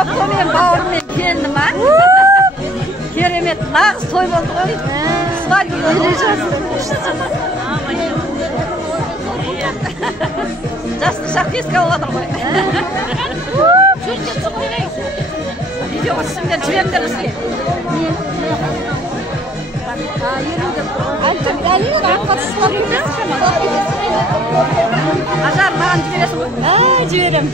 көктеммен бауырыммен келдім а. Керемет, нағыз той болды ғой. Свадьба жасты шақ еске алып отыр ғой. Видеоға түсіңдер жіберіңдер бізге. Ажар, маған жібересің ғой? Жіберем.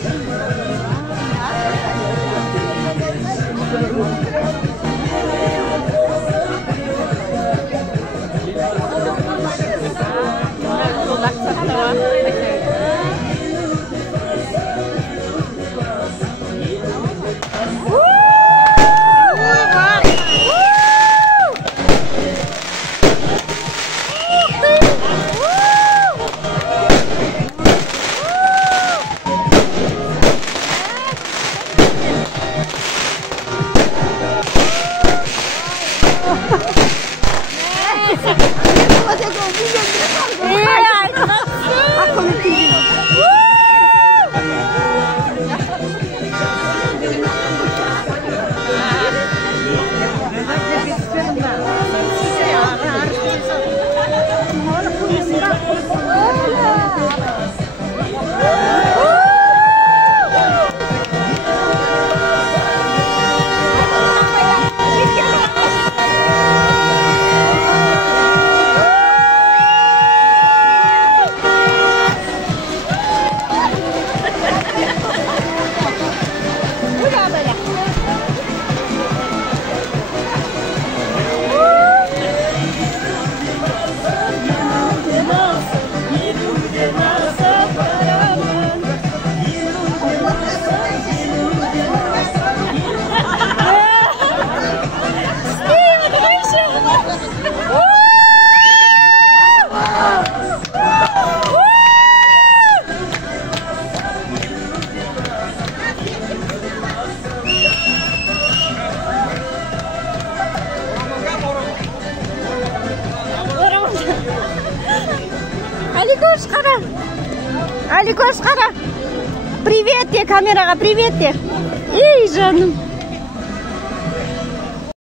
Аликош, қара. Привет де, камераға привет де. Ей, жаным.